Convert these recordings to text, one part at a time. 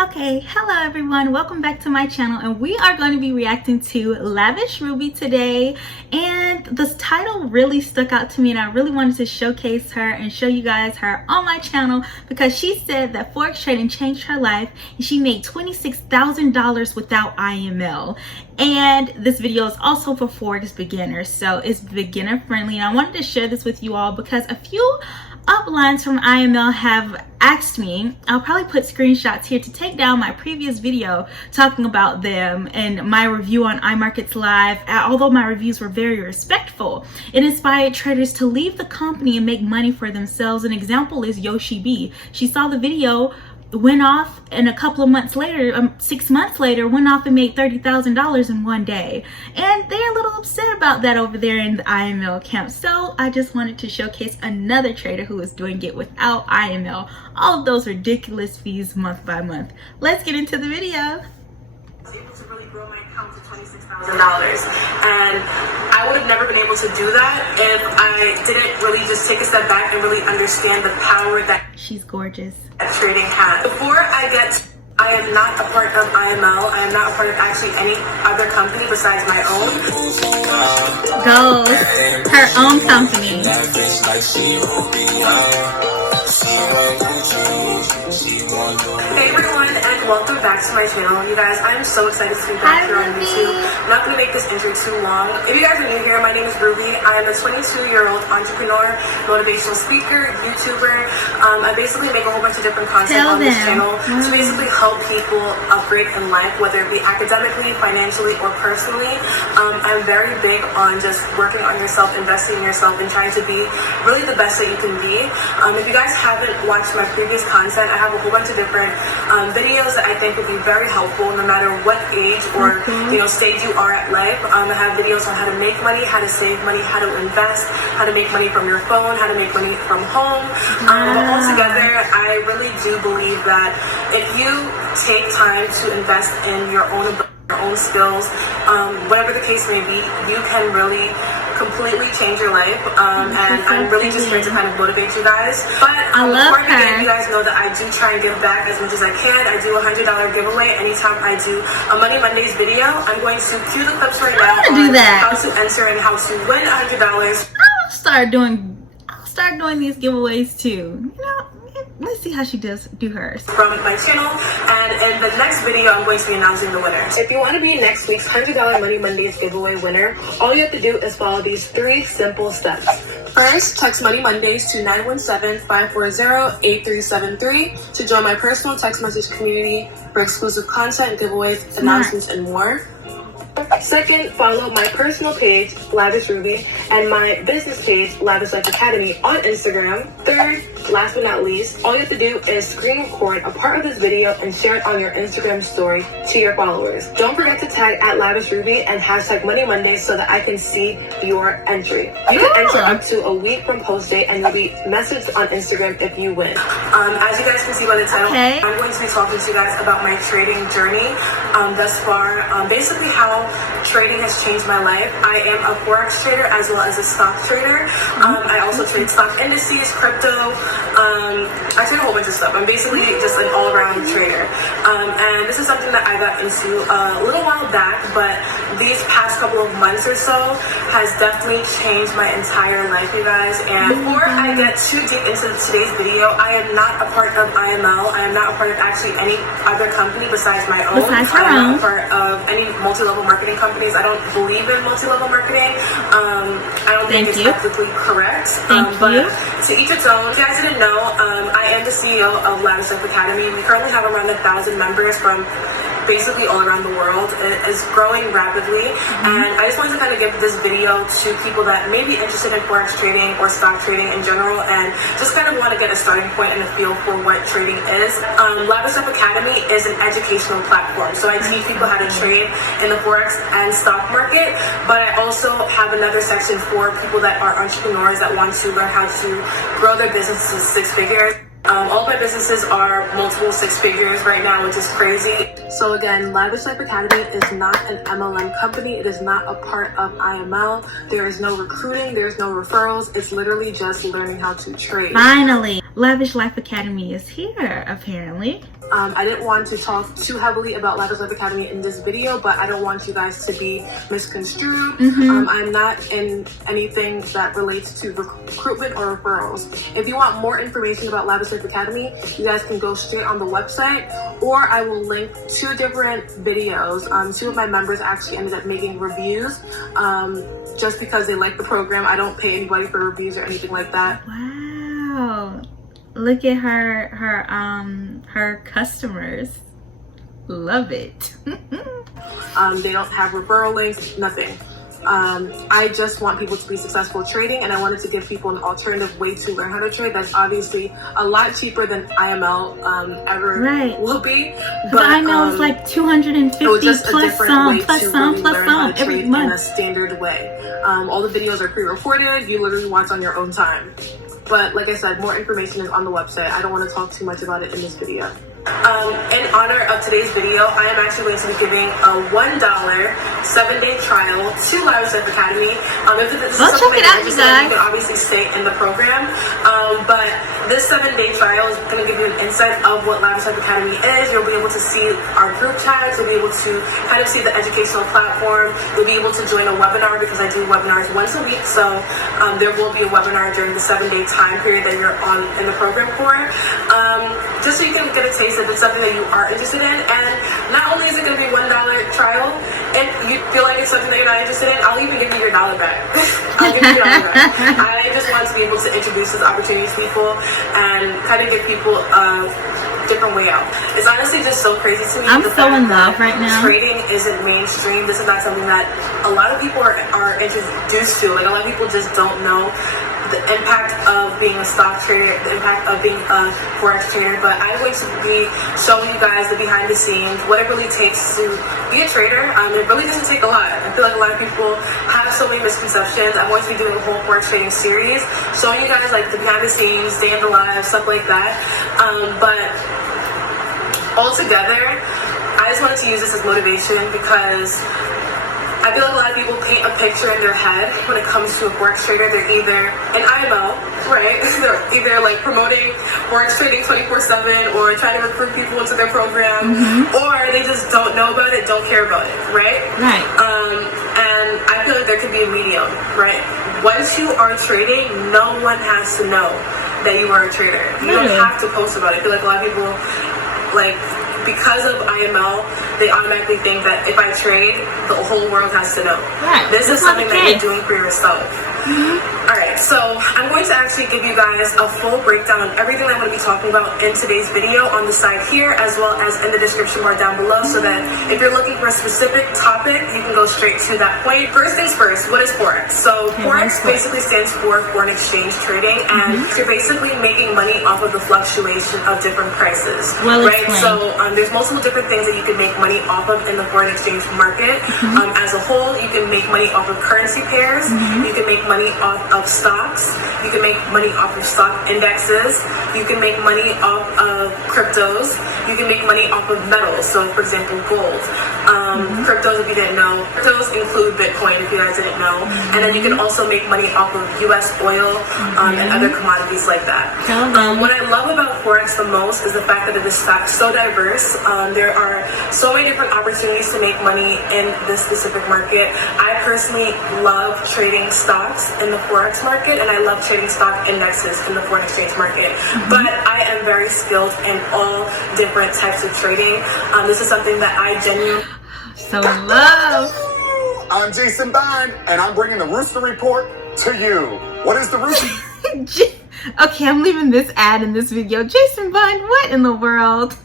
Okay, hello everyone, welcome back to my channel, and we are going to be reacting to Lavish Ruby today. And this title really stuck out to me, and I really wanted to showcase her and show you guys her on my channel because she said that forex trading changed her life and she made $26,000 without IML. And this video is also for forex beginners, so it's beginner friendly, and I wanted to share this with you all because a few uplines from IML have asked me. I'll probably put screenshots here to take down my previous video talking about them and my review on iMarkets Live. Although my reviews were very respectful, it inspired traders to leave the company and make money for themselves. An example is Yoshi B. She saw the video, went off, and a couple of months later, 6 months later, went off and made $30,000 in one day. And they're a little upset about that over there in the IML camp. So I just wanted to showcase another trader who is doing it without IML. All of those ridiculous fees month by month. Let's get into the video. I was able to really grow my account to $26,000, and I would have never been able to do that if I didn't really just take a step back and really understand the power that she's gorgeous trading has. Before I am not a part of IML. I am not a part of actually any other company besides my own. Go, her own company. Hey everyone, and welcome back to my channel. You guys, I'm so excited to be back here on YouTube. I'm not going to make this intro too long. If you guys are new here, my name is Ruby. I am a 22-year-old entrepreneur, motivational speaker, YouTuber. I basically make a whole bunch of different content on this channel to basically help people upgrade in life, whether it be academically, financially, or personally. I'm very big on just working on yourself, investing in yourself, and trying to be really the best that you can be. If you guys haven't watched my previous content, I have a whole bunch of different videos that I think would be very helpful no matter what age or stage you are at life. I have videos on how to make money, how to save money, how to invest, how to make money from your phone, how to make money from home. But altogether, I really do believe that if you take time to invest in your own skills, whatever the case may be, you can really completely change your life. And I'm really just here to kind of motivate you guys. But before I begin, you guys know that I do try and give back as much as I can. I do a $100 giveaway anytime I do a Money Mondays video. I'm going to cue the clips right now on how to enter and how to win $100. I'll start doing these giveaways too. Let's see how she do hers. From my channel, and in the next video, I'm going to be announcing the winners. If you want to be next week's $100 Money Mondays giveaway winner, all you have to do is follow these 3 simple steps. First, text Money Mondays to 917-540-8373 to join my personal text message community for exclusive content, giveaways, announcements, and more. Second, follow my personal page, Lavish Ruby, and my business page, Lavish Life Academy, on Instagram. Third, last but not least, all you have to do is screen record a part of this video and share it on your Instagram story to your followers. Don't forget to tag @LavishRuby and hashtag Money Mondays so that I can see your entry. You can enter up to a week from post date, and you'll be messaged on Instagram if you win. As you guys can see by the title, I'm going to be talking to you guys about my trading journey thus far. Basically how trading has changed my life. I am a forex trader as well as a stock trader. I also trade stock indices, crypto. I trade a whole bunch of stuff. I'm basically just an all-around trader. And this is something that I got into a little while back, but these past couple of months or so has definitely changed my entire life, you guys. And before I get too deep into today's video, I am not a part of IML. I am not a part of actually any other company besides my own. I'm not a part of any multi-level marketing companies. I don't believe in multi-level marketing. I don't think it's ethically correct. But to each its own. If you guys didn't know, I am the CEO of Lavish Life Academy. We currently have around 1,000 members from basically all around the world. It is growing rapidly, and I just wanted to kind of give this video to people that may be interested in forex trading or stock trading in general, and just kind of want to get a starting point and a feel for what trading is. Lavish Life Academy is an educational platform, so I teach people how to trade in the forex and stock market, but I also have another section for people that are entrepreneurs that want to learn how to grow their businesses to 6 figures. All of my businesses are multiple 6 figures right now, which is crazy. So again, Lavish Life Academy is not an MLM company. It is not a part of IML. There is no recruiting. There is no referrals. It's literally just learning how to trade. Finally. Lavish Life Academy is here, apparently. I didn't want to talk too heavily about Lavish Life Academy in this video, but I don't want you guys to be misconstrued. I'm not in anything that relates to recruitment or referrals. If you want more information about Lavish Life Academy, you guys can go straight on the website, or I will link 2 different videos. 2 of my members actually ended up making reviews just because they like the program. I don't pay anybody for reviews or anything like that. Wow. Look at her customers. Love it. They don't have referral links, nothing. I just want people to be successful trading, and I wanted to give people an alternative way to learn how to trade that's obviously a lot cheaper than IML ever will be. But IML is like 250 plus some every month. In a standard way. All the videos are pre-recorded. You literally watch on your own time. But like I said, more information is on the website. I don't want to talk too much about it in this video. In honor of today's video, I am actually going to be giving a $1 7-day trial to Lavish Life Academy. If this is something that you're interested in, you can obviously stay in the program. But this 7-day trial is going to give you an insight of what Lavish Life Academy is. You'll be able to see our group chats. You'll be able to kind of see the educational platform. You'll be able to join a webinar because I do webinars once a week. So there will be a webinar during the 7-day time period that you're on in the program for. Just so you can get a taste if it's something that you are interested in. And not only is it going to be $1 trial, and you feel like it's something that you're not interested in, I'll even give you your $1 back. I'll give you your $1 back. I just want to be able to introduce this opportunity to people and kind of give people a different way out. It's honestly just so crazy to me. I'm so in love right now. Trading isn't mainstream. This is not something that a lot of people are introduced to. Like, a lot of people just don't know the impact of being a stock trader, the impact of being a forex trader. But I'm going to be showing you guys the behind the scenes, what it really takes to be a trader. It really doesn't take a lot. I feel like a lot of people have so many misconceptions. I'm going to be doing a whole forex trading series, showing you guys like the behind the scenes, day in the life, stuff like that. But altogether, I just wanted to use this as motivation because I feel like a lot of people paint a picture in their head when it comes to a forex trader. They're either an IML, right? They're either like promoting forex trading 24/7 or trying to recruit people into their program, or they just don't know about it, don't care about it, right? Right. And I feel like there could be a medium, right? Once you are trading, no one has to know that you are a trader. You don't have to post about it. I feel like a lot of people, like, because of IML, they automatically think that if I trade, the whole world has to know. Right. This is something that you're doing for yourself. Alright, so I'm going to actually give you guys a full breakdown on everything I'm going to be talking about in today's video on the side here, as well as in the description bar down below, so that if you're looking for a specific topic, you can go straight to that point. First things first, what is forex? So forex basically stands for foreign exchange trading, and you're basically making money off of the fluctuation of different prices. Right? So there's multiple different things that you can make money off of in the foreign exchange market. As a whole, you can make money off of currency pairs. You can make money off of stocks. You can make money off of stock indexes. You can make money off of cryptos. You can make money off of metals. So, for example, gold. Cryptos, if you didn't know, cryptos include Bitcoin, if you guys didn't know. And then you can also make money off of US oil and other commodities like that. What I love about forex the most is the fact that it is so diverse. There are so many different opportunities to make money in this specific market. I personally love trading stocks in the forex market, and I love trading stock indexes in the foreign exchange market. But I am very skilled in all different types of trading. This is something that I genuinely so love. I'm Jason Bond, and I'm bringing the Rooster Report to you. What is the Rooster? Okay, I'm leaving this ad in this video. Jason Bond, what in the world?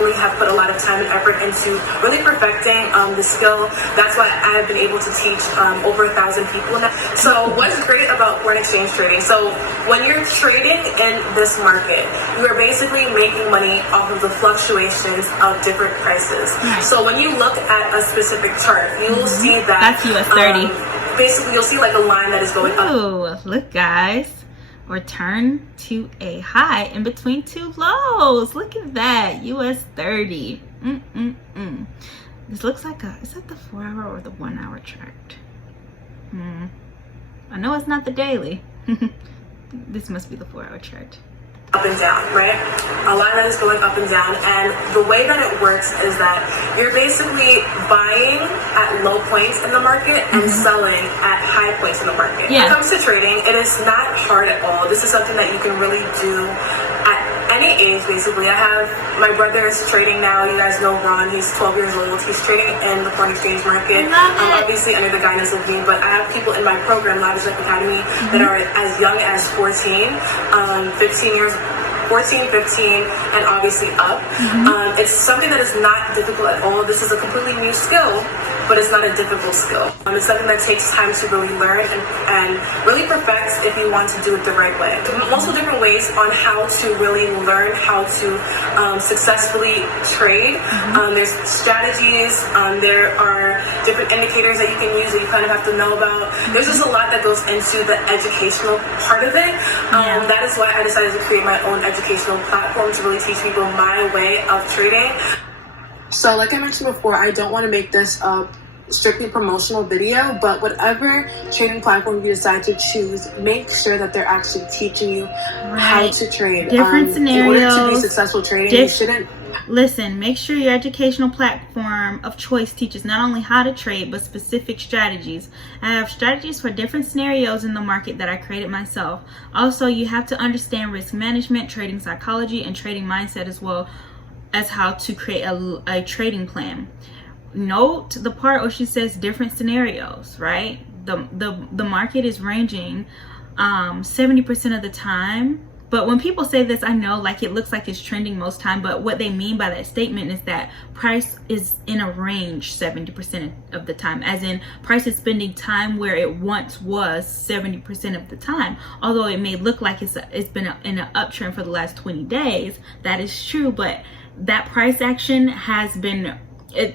We have put a lot of time and effort into really perfecting the skill. That's why I've been able to teach over 1,000 people now. So what's great about foreign exchange trading? So when you're trading in this market, you are basically making money off of the fluctuations of different prices. So when you look at a specific chart, you will see that that's US 30. Basically, you'll see like a line that is going up. Oh, look, guys. Return to a high in between 2 lows. Look at that. US 30. This looks like is that the 4-hour or the 1-hour chart? I know it's not the daily. This must be the 4-hour chart. Up and down, right? A line that is going up and down, and the way that it works is that you're basically buying at low points in the market and selling at high points in the market. When it comes to trading, it is not hard at all. This is something that you can really do at any age, basically. I have my brother is trading now. You guys know Ron. He's 12 years old. He's trading in the foreign exchange market. Obviously under the guidance of me, but I have people in my program, Lavish Academy, that are as young as 14, 14, 15, and obviously up. It's something that is not difficult at all. This is a completely new skill, but it's not a difficult skill. It's something that takes time to really learn and really perfect if you want to do it the right way. Multiple different ways on how to really learn how to successfully trade. There's strategies, there are different indicators that you can use that you kind of have to know about. There's just a lot that goes into the educational part of it. That is why I decided to create my own educational platform to really teach people my way of trading. So like I mentioned before, I don't want to make this a strictly promotional video, but whatever trading platform you decide to choose, make sure that they're actually teaching you how to trade. Different scenarios. In order to be successful trading, you shouldn't... Listen, make sure your educational platform of choice teaches not only how to trade, but specific strategies. I have strategies for different scenarios in the market that I created myself. Also, you have to understand risk management, trading psychology, and trading mindset, as well as how to create a trading plan. Note the part where she says different scenarios, right? The market is ranging 70% of the time. But when people say this, I know like it looks like it's trending most time, but what they mean by that statement is that price is in a range 70% of the time, as in price is spending time where it once was 70% of the time. Although it may look like it's been in an uptrend for the last 20 days, that is true, but that price action has been...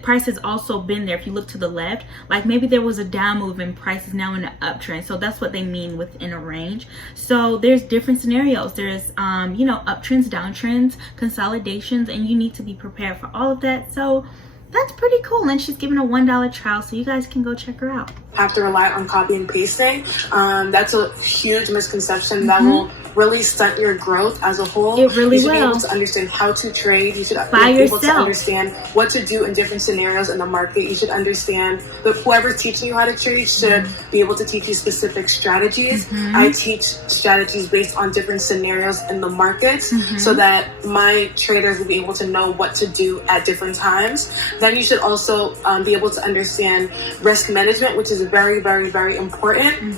price has also been there. If you look to the left, like maybe there was a down move and price is now in an uptrend. So that's what they mean within a range. So there's different scenarios. There's you know, uptrends, downtrends, consolidations, and you need to be prepared for all of that. So that's pretty cool. And she's giving a $1 trial, so you guys can go check her out. Have to rely on copy and pasting. That's a huge misconception that will really stunt your growth as a whole. It really you should will. be able to understand how to trade. You should By be able to yourself. understand what to do in different scenarios in the market. You should understand that whoever's teaching you how to trade should be able to teach you specific strategies. I teach strategies based on different scenarios in the markets so that my traders will be able to know what to do at different times. Then you should also be able to understand risk management, which is very, very, very important.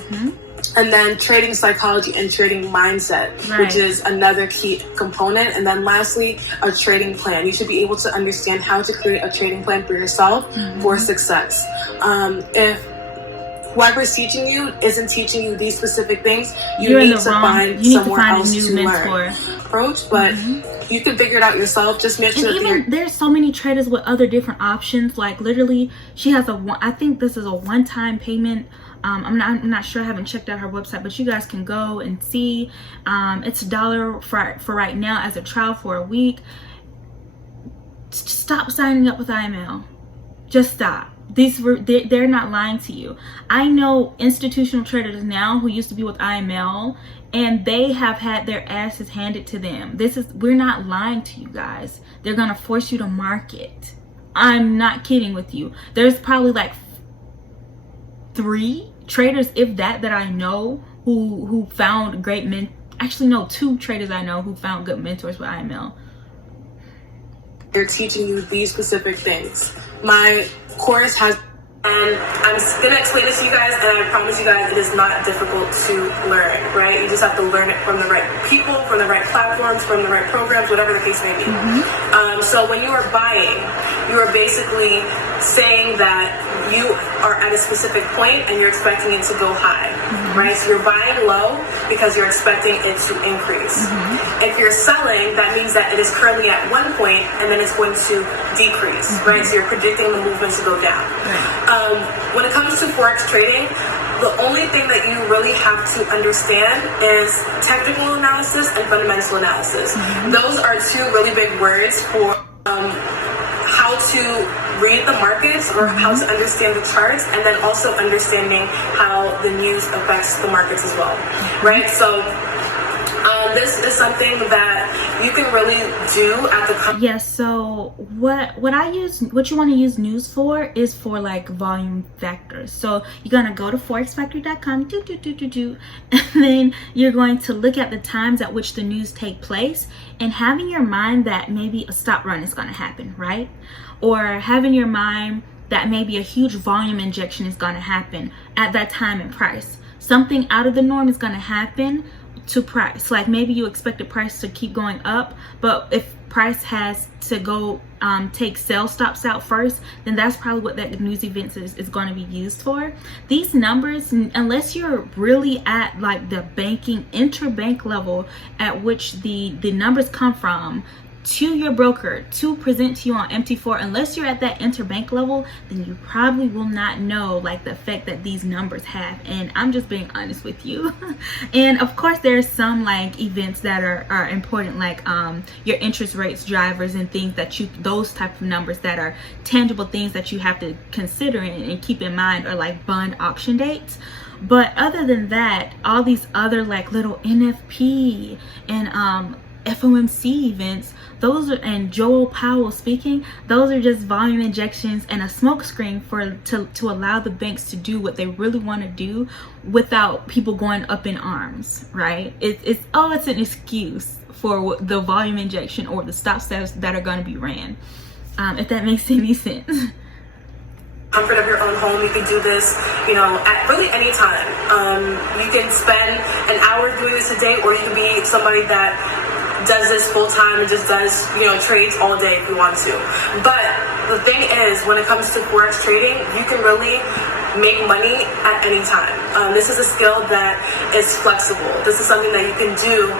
And then trading psychology and trading mindset, which is another key component. And then lastly, a trading plan. You should be able to understand how to create a trading plan for yourself for success. If whoever's teaching you isn't teaching you these specific things, you need to find somewhere else to learn approach, but you can figure it out yourself. Just make sure that even there's so many traders with other different options. Like literally, she has I think this is a one-time payment. I'm not sure. I haven't checked out her website, but you guys can go and see. It's $1 for right now as a trial for a week. Stop signing up with IML. Just stop. They're not lying to you. I know institutional traders now who used to be with IML, and they have had their asses handed to them. We're not lying to you guys. They're gonna force you to market. I'm not kidding with you. There's probably like 3 traders, if that I know who found great actually no, 2 traders I know who found good mentors with IML. They're teaching you these specific things. My course has, and I'm gonna explain this to you guys, and I promise you guys it is not difficult to learn, right? You just have to learn it from the right people, from the right platforms, from the right programs, whatever the case may be. So when you are buying, you are basically saying that you are at a specific point and you're expecting it to go high, right? So you're buying low because you're expecting it to increase. If you're selling, that means that it is currently at one point and then it's going to decrease, right? So you're predicting the movement to go down. When it comes to forex trading, the only thing that you really have to understand is technical analysis and fundamental analysis. Those are 2 really big words for how to read the markets or how to understand the charts, and then also understanding how the news affects the markets as well, right? So This is something that you can really do at the Yes, so what you want to use news for is for like volume factors. So you're gonna go to forexfactory.com, and then you're going to look at the times at which the news take place, and having your mind that maybe a stop run is gonna happen, right? Or having your mind that maybe a huge volume injection is gonna happen at that time in price. Something out of the norm is gonna happen to price. Like maybe you expected price to keep going up, but if price has to go take sell stops out first, then that's probably what that news event is going to be used for. These numbers, unless you're really at like the banking interbank level at which the numbers come from to your broker to present to you on MT4, unless you're at that interbank level, then you probably will not know like the effect that these numbers have. And I'm just being honest with you. And of course there's some like events that are important, like your interest rates drivers and things that those type of numbers that are tangible things that you have to consider and keep in mind, are like bond auction dates. But other than that, all these other like little NFP and FOMC events, those are, and Joel Powell speaking, those are just volume injections and a smoke screen to allow the banks to do what they really want to do without people going up in arms, right? It's an excuse for the volume injection or the stop sales that are going to be ran, if that makes any sense. Comfort of your own home. You can do this, at really any time. You can spend an hour doing this a day, or you can be somebody that does this full time and just does, trades all day if you want to. But the thing is, when it comes to forex trading, you can really make money at any time. This is a skill that is flexible. This is something that you can do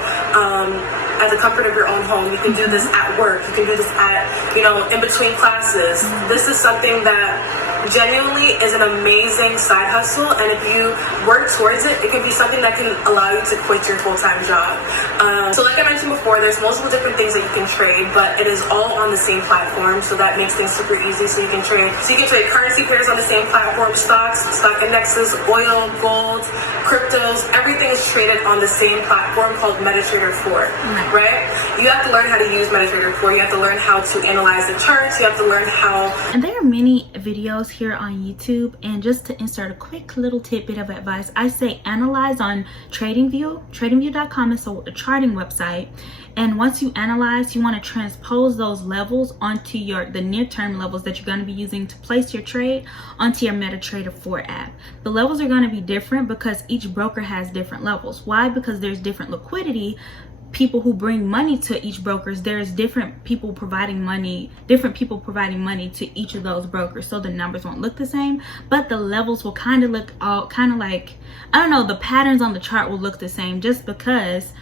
at the comfort of your own home. You can do this at work. You can do this at, in between classes. This is something that genuinely is an amazing side hustle, and if you work towards it, it can be something that can allow you to quit your full-time job. So like I mentioned before, there's multiple different things that you can trade, but it is all on the same platform, so that makes things super easy. So you can trade currency pairs on the same platform, stocks, stock indexes, oil, gold, cryptos, everything is traded on the same platform called MetaTrader 4, right? You have to learn how to use MetaTrader 4. You have to learn how to analyze the charts. You have to learn how... And there are many videos here on YouTube, and just to insert a quick little tidbit of advice, I say analyze on TradingView. TradingView.com is a charting website, and once you analyze, you want to transpose those levels onto the near-term levels that you're going to be using to place your trade onto your MetaTrader 4 app. The levels are going to be different because each broker has different levels. Why? Because there's different liquidity. People who bring money to each brokers, there's different people providing money to each of those brokers, so the numbers won't look the same, but the levels will kind of look like, I don't know, the patterns on the chart will look the same, just because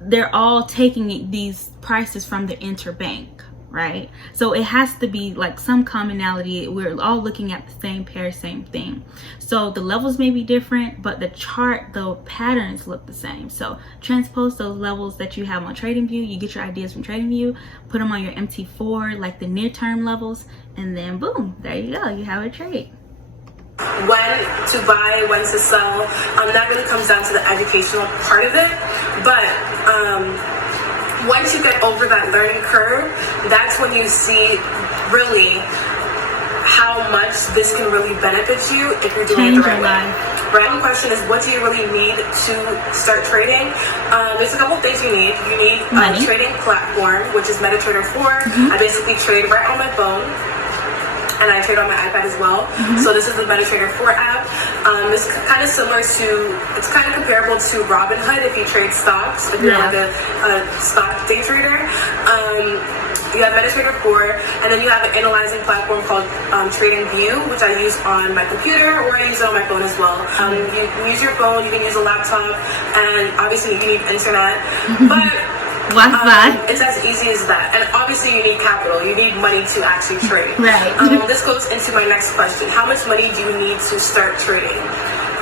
they're all taking these prices from the interbank, right? So it has to be like some commonality. We're all looking at the same pair, same thing. So the levels may be different, but the patterns look the same. So transpose those levels that you have on TradingView. You get your ideas from TradingView, put them on your MT4, like the near-term levels, and then boom, there you go. You have a trade. When to buy, when to sell. That really comes down to the educational part of it. But once you get over that learning curve, that's when you see really how much this can really benefit you if you're doing it the right way. Right? One question is, what do you really need to start trading? There's a couple things you need. You need a trading platform, which is MetaTrader 4. I basically trade right on my phone, and I trade on my iPad as well. So this is the MetaTrader 4 app. It's kind of similar to, it's kind of comparable to Robinhood if you trade stocks, if you're like a stock day trader. You have MetaTrader 4, and then you have an analyzing platform called TradingView, which I use on my computer, or I use it on my phone as well. You can use your phone, you can use a laptop, and obviously you need internet. But it's as easy as that. And obviously you need capital. You need money to actually trade. Right. This goes into my next question. How much money do you need to start trading?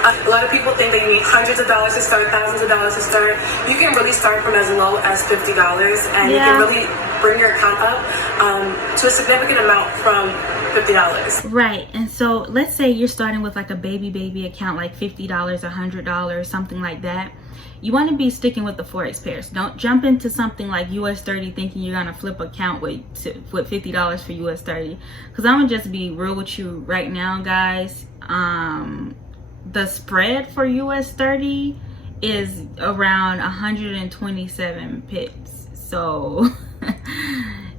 A lot of people think that you need hundreds of dollars to start, thousands of dollars to start. You can really start from as low as $50, and you can really bring your account up to a significant amount from $50. Right. And so let's say you're starting with like a baby account, like $50, $100, something like that. you want to be sticking with the forex pairs. Don't jump into something like US30 thinking you're gonna flip account with $50 for US30, because I'm gonna just be real with you right now, guys. The spread for US30 is around 127 pips, so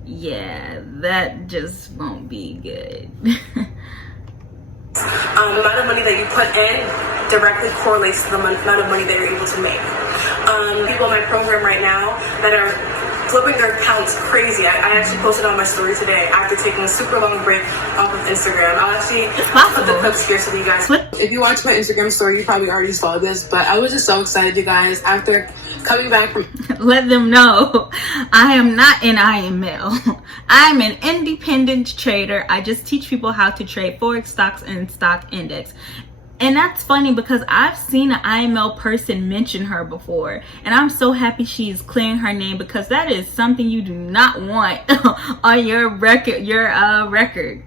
yeah, that just won't be good. The amount of money that you put in directly correlates to the amount of money that you're able to make. People in my program right now that are flipping their accounts crazy. I actually posted on my story today after taking a super long break off of Instagram. I'll actually put the clips here so that you guys, if you watch my Instagram story, you probably already saw this, but I was just so excited, you guys, after coming back from let them know I am not in IML. I'm an independent trader. I just teach people how to trade forex, stocks, and stock index. And that's funny because I've seen an IML person mention her before, and I'm so happy she's clearing her name, because that is something you do not want on your record. Record.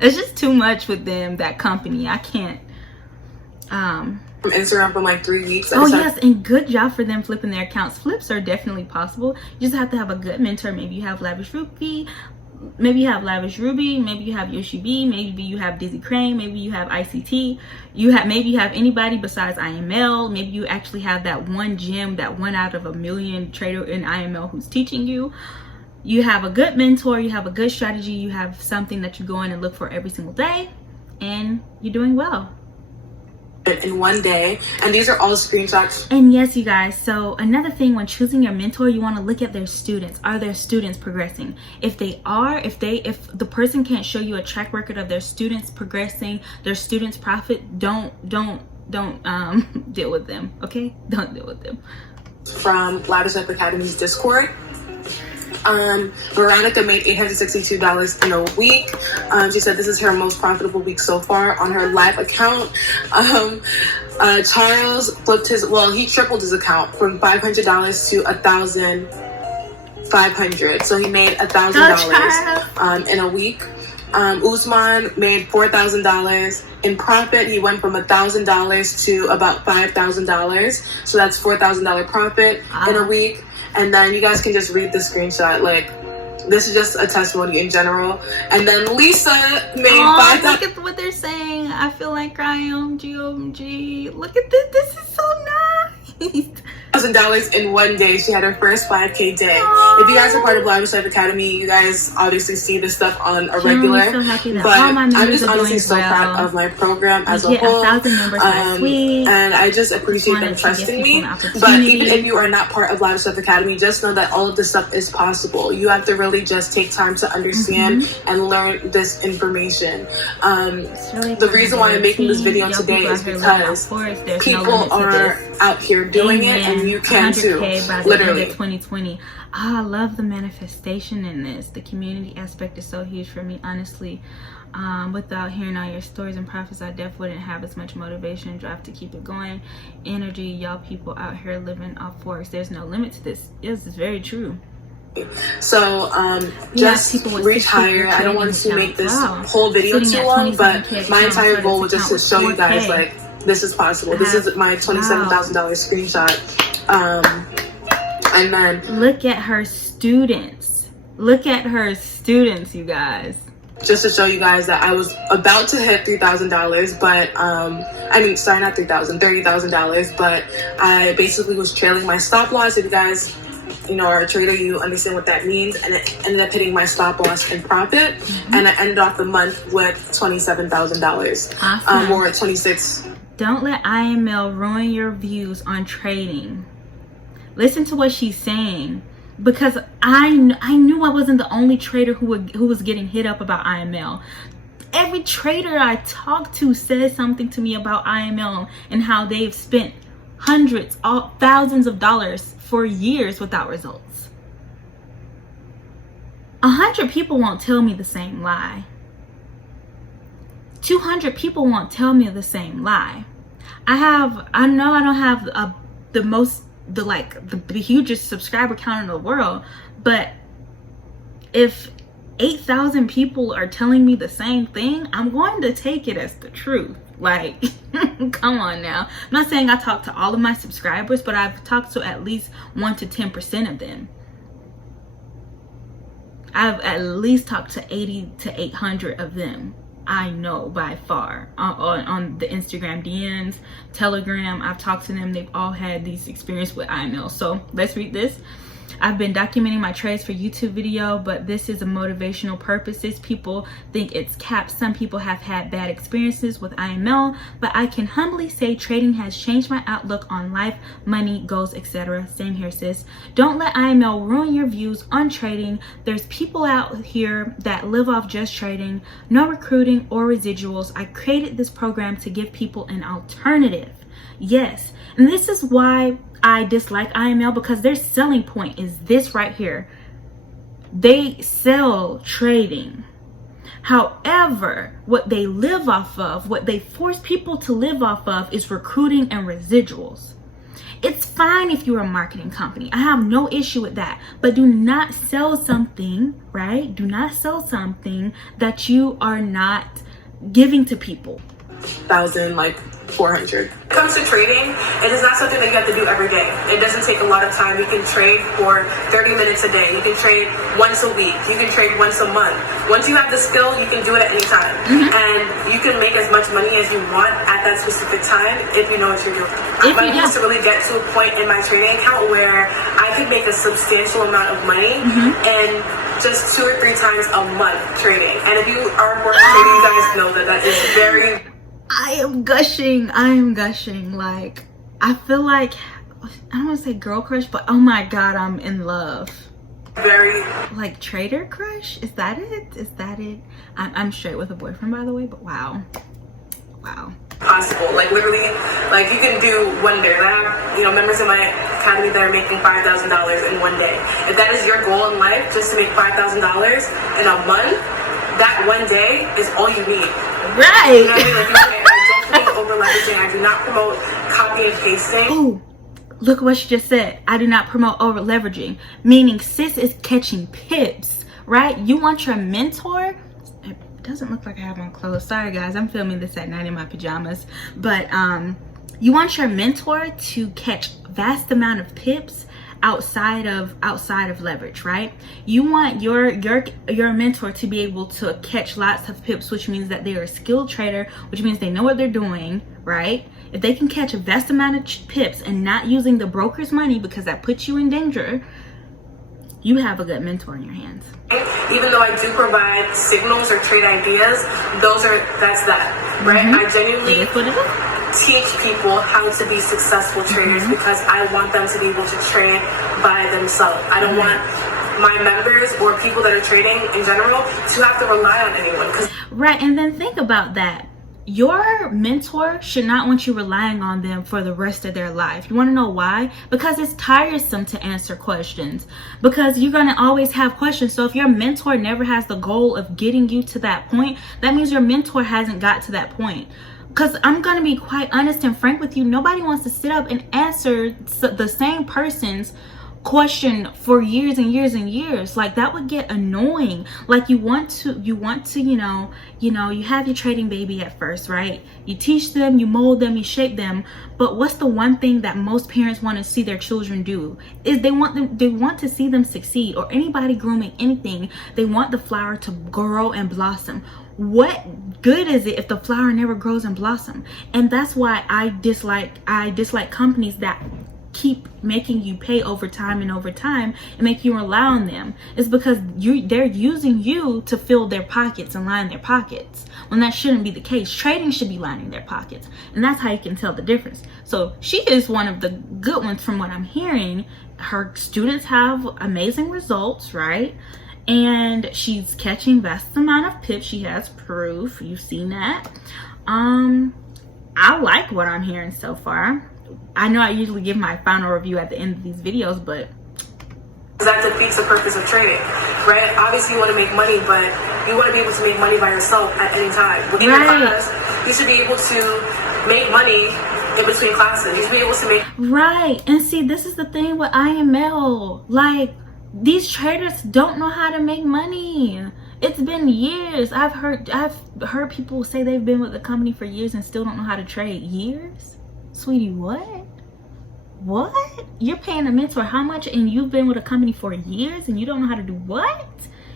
It's just too much with them, that company. I can't. From Instagram for like 3 weeks. Oh yes, and good job for them flipping their accounts. Flips are definitely possible. You just have to have a good mentor. Maybe you have Lavish Ruby. Maybe you have Lavish Ruby, maybe you have Yoshi B, maybe you have Dizzy Crane, maybe you have ICT, maybe you have anybody besides IML, maybe you actually have that one gem, that 1 out of a million trader in IML who's teaching you. You have a good mentor, you have a good strategy, you have something that you go in and look for every single day, and you're doing well. In one day, and these are all screenshots. And yes, you guys, so another thing, when choosing your mentor, you want to look at their students. Are their students progressing? If they are, if the person can't show you a track record of their students progressing, their students profit, don't deal with them. Okay, don't deal with them. From Lavish Academy's Discord. Veronica made $862 in a week. She said this is her most profitable week so far on her live account. Charles flipped he tripled his account from $500 to $1,500. So he made $1,000 in a week. Usman made $4,000 in profit. He went from $1,000 to about $5,000. So that's $4,000 profit in a week. And then you guys can just read the screenshot. Like, this is just a testimony in general. And then Lisa made $5,000. Look at what they're saying. I feel like crying. OMG. Look at this. This is so nice. $1,000 in one day. She had her first 5K day. Aww. If you guys are part of Lavish Academy, you guys obviously see this stuff on a regular. So happy that but all my I'm just honestly so proud of my program as a whole. 1,000 members last week. And I just appreciate them trusting me. But even if you are not part of Lavish Academy, just know that all of this stuff is possible. You have to really just take time to understand and learn this information. Really the reason why I'm making this video today is because people are out here doing it, and you can too. Literally. 2020. I love the manifestation in this. The community aspect is so huge for me, honestly. Without hearing all your stories and profits, I definitely wouldn't have as much motivation and drive to keep it going. Energy, y'all people out here living off forex. There's no limit to this. This is very true. So just reach higher. I don't want to make this whole video too long, but my entire goal was just to show you guys, like, this is possible. This is my $27,000 screenshot. And then look at her students. Look at her students, you guys. Just to show you guys that I was about to hit $3,000, but I mean, sorry, not $3,000, $30,000, but I basically was trailing my stop loss. If you guys, are a trader, you understand what that means, and it ended up hitting my stop loss in profit, and I ended off the month with $27,000, awesome. Or 26. Don't let IML ruin your views on trading. Listen to what she's saying, because I knew I wasn't the only trader who was getting hit up about IML. Every trader I talked to says something to me about IML and how they've spent hundreds, thousands of dollars for years without results. 100 people won't tell me the same lie. 200 people won't tell me the same lie. I know I don't have the hugest subscriber count in the world, but if 8,000 people are telling me the same thing, I'm going to take it as the truth. Like, Come on now. I'm not saying I talk to all of my subscribers, but I've talked to at least 1 to 10% of them. I've at least talked to 80 to 800 of them. I know by far on the Instagram DMs, Telegram. I've talked to them. They've all had these experience with IML. So let's read this. I've been documenting my trades for YouTube video, but this is a motivational purposes. People think it's capped. Some people have had bad experiences with IML, but I can humbly say trading has changed my outlook on life, money, goals, etc. Same here, sis. Don't let IML ruin your views on trading. There's people out here that live off just trading, no recruiting or residuals. I created this program to give people an alternative. Yes, and this is why I dislike IML, because their selling point is this right here. They sell trading. However, what they live off of, what they force people to live off of, is recruiting and residuals. It's fine if you're a marketing company. I have no issue with that. But do not sell something, right? Do not sell something that you are not giving to people. 400. When it comes to trading, it is not something that you have to do every day. It doesn't take a lot of time. You can trade for 30 minutes a day. You can trade once a week. You can trade once a month. Once you have the skill, you can do it at any time. And you can make as much money as you want at that specific time if you know what you're doing. My goal is to really get to a point in my trading account where I can make a substantial amount of money and just 2 or 3 times a month trading. And if you are working trading, you guys know that that is very... I am gushing. Like, I feel like, I don't want to say girl crush, but oh my god, I'm in love. Very like trader crush. Is that it? I'm straight with a boyfriend, by the way, but wow possible. Like literally, like you can do one day. I have members in my academy that are making $5,000 in one day. If that is your goal in life, just to make $5,000 in a month, that one day is all you need. Right. You know what I mean? Like, I don't over leveraging. I do not promote copy and pasting. Ooh, look what she just said. I do not promote over leveraging. Meaning sis is catching pips, right? You want your mentor. It doesn't look like I have on clothes. Sorry guys, I'm filming this at night in my pajamas. But you want your mentor to catch vast amount of pips outside of leverage, right? You want your mentor to be able to catch lots of pips, which means that they are a skilled trader, which means they know what they're doing, right? If they can catch a vast amount of pips and not using the broker's money, because that puts you in danger, you have a good mentor in your hands. Even though I do provide signals or trade ideas, that's that, right? I genuinely teach people how to be successful traders because I want them to be able to trade by themselves. I don't want my members or people that are trading in general to have to rely on anyone. Right, and then think about that. Your mentor should not want you relying on them for the rest of their life. You want to know why? Because it's tiresome to answer questions, because you're going to always have questions. So if your mentor never has the goal of getting you to that point, that means your mentor hasn't got to that point. Because I'm going to be quite honest and frank with you, nobody wants to sit up and answer the same person's question for years and years and years. Like, that would get annoying. Like, you want to you have your trading baby at first, right? You teach them, you mold them, you shape them, but what's the one thing that most parents want to see their children do? Is they want to see them succeed. Or anybody grooming anything, they want the flower to grow and blossom. What good is it if the flower never grows and blossom? And that's why I dislike companies that keep making you pay over time and make you rely on them. It's because they're using you to fill their pockets and line their pockets, when that shouldn't be the case. Trading should be lining their pockets, and that's how you can tell the difference. So she is one of the good ones from what I'm hearing. Her students have amazing results, right? And she's catching vast amount of pips. She has proof. You've seen that. I like what I'm hearing so far. I know I usually give my final review at the end of these videos, but that defeats the purpose of trading, right? Obviously you want to make money, but you want to be able to make money by yourself at any time. Within your class, you should be able to make money in between classes. You should be able to make... Right. And see, this is the thing with IML. Like, these traders don't know how to make money. It's been years. I've heard people say they've been with the company for years and still don't know how to trade. Years? Sweetie, what? What? You're paying a mentor how much and you've been with a company for years and you don't know how to do what?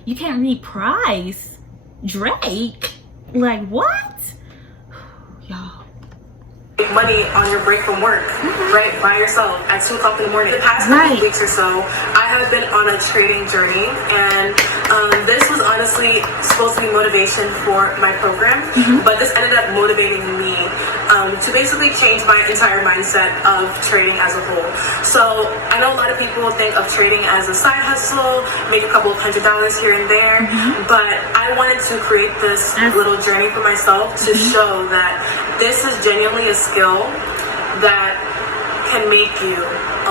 You can't read price. Drake? Like what? Y'all. Money on your break from work, right? By yourself at 2 o'clock in the morning. The past couple weeks or so, I have been on a trading journey, and this was honestly supposed to be motivation for my program, but this ended up motivating me to basically change my entire mindset of trading as a whole. So I know a lot of people think of trading as a side hustle, make a couple of $100 here and there, but I wanted to create this little journey for myself to show that this is genuinely a skill that can make you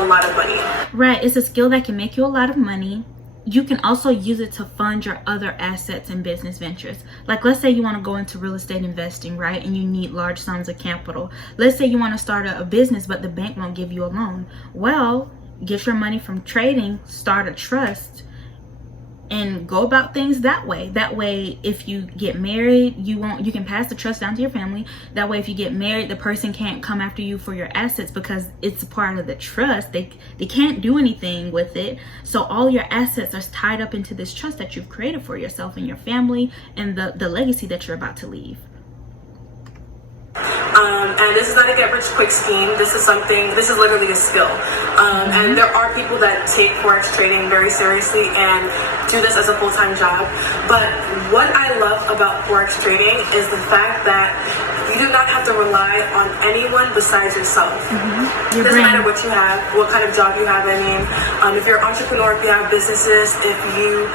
a lot of money. Right, it's a skill that can make you a lot of money. You can also use it to fund your other assets and business ventures. Like let's say you want to go into real estate investing, right? And you need large sums of capital. Let's say you want to start a business, but the bank won't give you a loan. Well, get your money from trading, start a trust, and go about things that way. That way, if you get married, you can pass the trust down to your family. That way, if you get married, the person can't come after you for your assets because it's a part of the trust. They can't do anything with it. So all your assets are tied up into this trust that you've created for yourself and your family and the legacy that you're about to leave. And this is not a get rich quick scheme. This is literally a skill. And there are people that take forex trading very seriously and do this as a full-time job. But what I love about forex trading is the fact that you do not have to rely on anyone besides yourself. It doesn't matter what you have, what kind of job you have. I mean, if you're an entrepreneur, if you have businesses, if you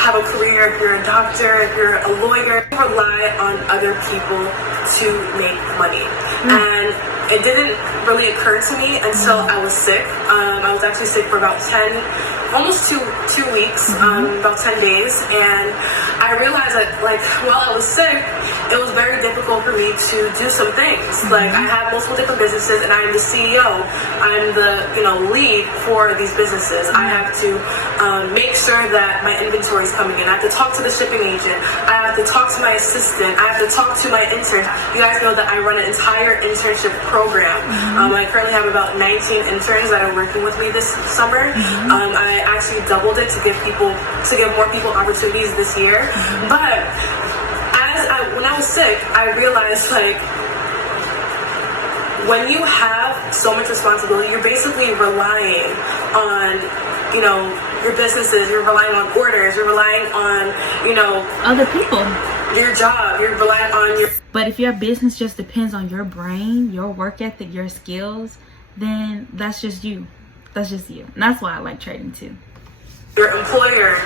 have a career, if you're a doctor, if you're a lawyer, you rely on other people to make money. And it didn't really occur to me until I was sick. I was actually sick for about almost two weeks, about 10 days, and I realized that like while I was sick, it was very difficult for me to do some things. Like I have multiple different businesses and I'm the CEO. I'm the lead for these businesses. I have to make sure that my inventory is coming in. I have to talk to the shipping agent. I have to talk to my assistant. I have to talk to my intern. You guys know that I run an entire internship program. I currently have about 19 interns that are working with me this summer. I actually doubled it to give more people opportunities this year. But when I was sick, I realized like when you have so much responsibility, you're basically relying on your businesses, you're relying on orders, you're relying on other people, your job, you're relying on your. But if your business just depends on your brain, your work ethic, your skills, then that's just you. That's just you. And that's why I like trading too. Your employer,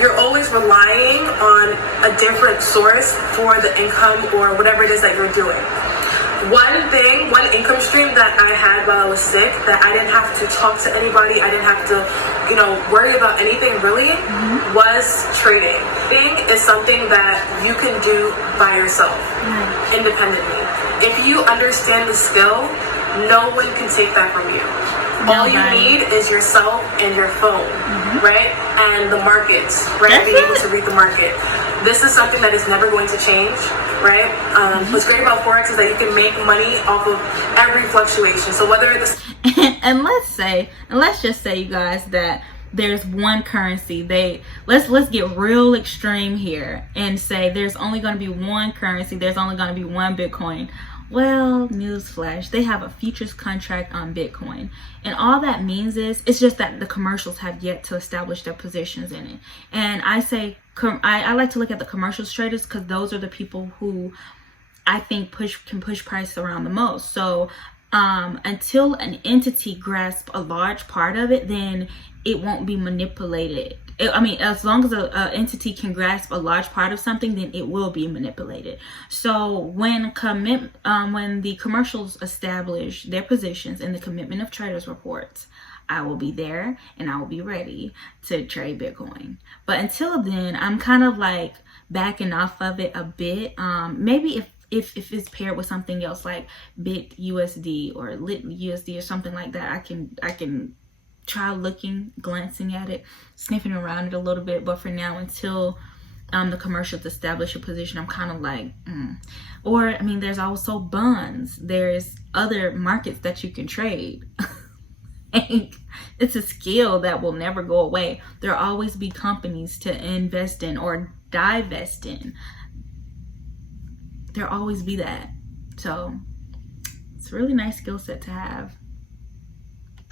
you're always relying on a different source for the income or whatever it is that you're doing. One income stream that I had while I was sick that I didn't have to talk to anybody, I didn't have to, worry about anything really, was trading. Trading is something that you can do by yourself, independently. If you understand the skill, no one can take that from you. All you need is yourself and your phone, right? And the markets, right? Being able to read the market. This is something that is never going to change, right? What's great about forex is that you can make money off of every fluctuation. So whether it's and let's just say, you guys, that there's one currency. Let's get real extreme here and say there's only going to be one currency. There's only going to be one Bitcoin. Well, newsflash, they have a futures contract on Bitcoin. And all that means is, it's just that the commercials have yet to establish their positions in it. And I like to look at the commercials traders because those are the people who I think can push price around the most. So until an entity grasps a large part of it, then it won't be manipulated. As long as an entity can grasp a large part of something, then it will be manipulated. So when the commercials establish their positions in the Commitment of Traders reports, I will be there and I will be ready to trade Bitcoin. But until then, I'm kind of like backing off of it a bit. Maybe if it's paired with something else like BitUSD or LitUSD or something like that, I can try looking, glancing at it, sniffing around it a little bit. But for now, until the commercials establish a position, I'm kind of like, Or, I mean, there's also bonds. There's other markets that you can trade. It's a skill that will never go away. There'll always be companies to invest in or divest in. There'll always be that. So it's a really nice skill set to have.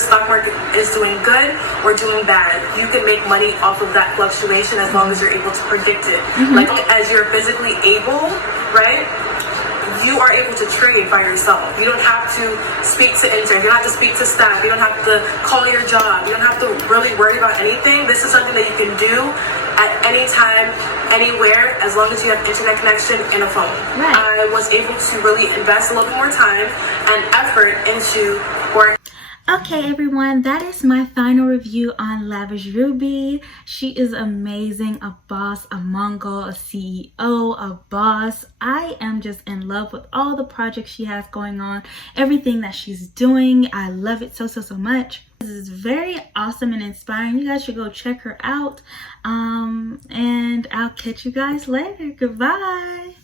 Stock market is doing good or doing bad, you can make money off of that fluctuation as long as you're able to predict it. Like, as you're physically able, right? You are able to trade by yourself. You don't have to speak to interns. You don't have to speak to staff. You don't have to call your job. You don't have to really worry about anything. This is something that you can do at any time, anywhere, as long as you have internet connection and a phone. Right. I was able to really invest a little bit more time and effort into work. Okay, everyone, that is my final review on Lavish Ruby. She is amazing, a boss, a Mongol, a CEO, a boss. I am just in love with all the projects she has going on, everything that she's doing. I love it so much. This is very awesome and inspiring. You guys should go check her out. And I'll catch you guys later. Goodbye.